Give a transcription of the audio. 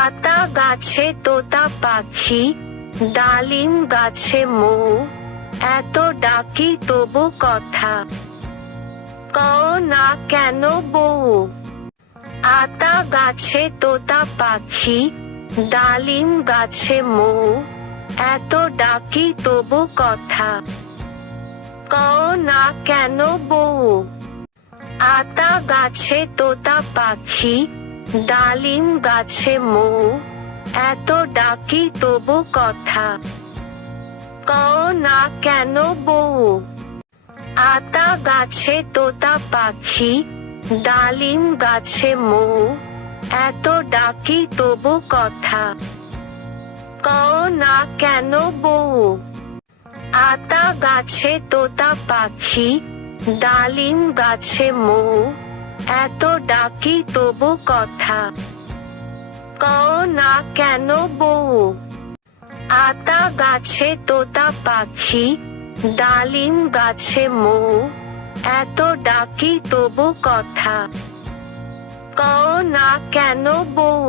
আতা গাছে তোতা পাখি, ডালিম গাছে মৌ, এত ডাকি তবু কথা কও না কেন বউ। আতা গাছে তোতা পাখি, ডালিম গাছে মৌ, এত ডাকি তবু কথা কও না কেন বউ। আতা গাছে তোতা পাখি, ডালিম গাছে মৌ, এত ডাকি তবু কথা কও না কেন বউ। আতা গাছে তোতা পাখি, ডালিম গাছে মৌ, এত ডাকি তবু কথা কও না কেন বউ। আতা গাছে তোতা পাখি, ডালিম গাছে মৌ, এত ডাকি তবু কথা কও না কেন বউ। আতা গাছে তোতা পাখি, ডালিম গাছে মৌ, এত ডাকি তবু কথা কও না কেন বউ।